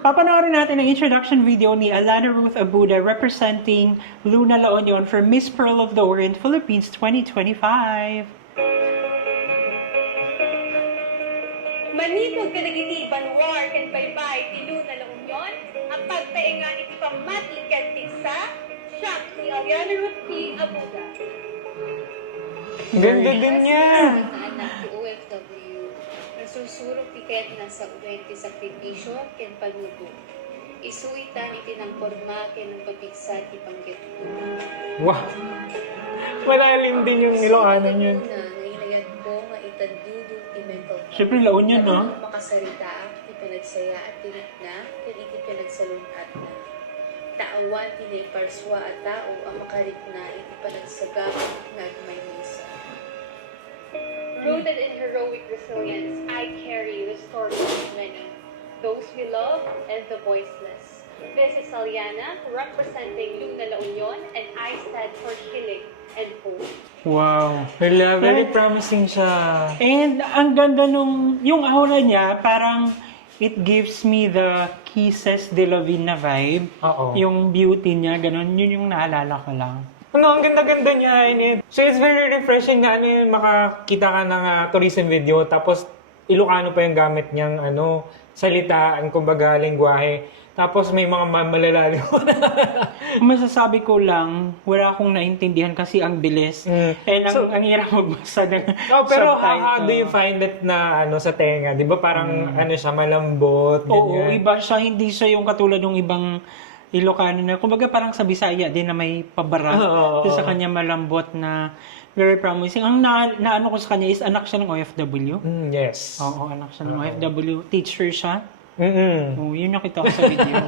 Papanoorin natin ang introduction video ni Alana Ruth Abuda representing Luna La Union for Miss Pearl of the Orient Philippines 2025. Manipod ka nagitiban war ken baybay ti Luna La Union, ang pagtaingan iti pamati ken tiksa, siya si Alana Ruth P. Abuda. Ganda din niya. Mga anak ti OFW, nasusurok ti ket na sa uwen ti sakripisyo ken panubo. Isuitan iti ng porma ken ng papiksa ti panggetto. Wow. Malalim din yung Ilocano yun. Una, ngayon ko maitandudo ti mental health. Siyempre, La Union, no? Makasarita ti panagsaya at tinitna, ken iti pinagsalunat na. Taawan ti naiparswa at tao ang makaritna iti panagsagawat na may misa. Rooted in heroic resilience, I carry the stories of many, those we love and the voiceless. This is Aliana, representing Luna La Union, and I stand for healing and hope. Wow. Wala, very promising siya. And ang ganda yung aura niya, parang it gives me the Kisses de la Vina vibe. Oo. Yung beauty niya, ganun. Yun yung naalala ko lang. Ano, ang ganda-ganda niya. So it's very refreshing na makakita ka ng tourism video, tapos Ilocano pa yung gamit niyang salitaan, kumbaga, lengguwahe. Tapos may mga malalalim. Masasabi ko lang, wala akong naintindihan kasi ang bilis. And ang hirap magbasa ng Pero subtitle. how do you find it na sa tenga? Di ba parang siya, malambot, Oo, ganyan. iba siya. Hindi siya yung katulad ng ibang Ilocano na, kumbaga parang sa Bisaya din na may pabara. Oo. Sa kanya malambot na very promising. Ang naano ko sa kanya is anak siya ng OFW. Yes. Oo, anak siya ng OFW. Teacher siya. Mm-mm. Oo, yun nakita ko sa video.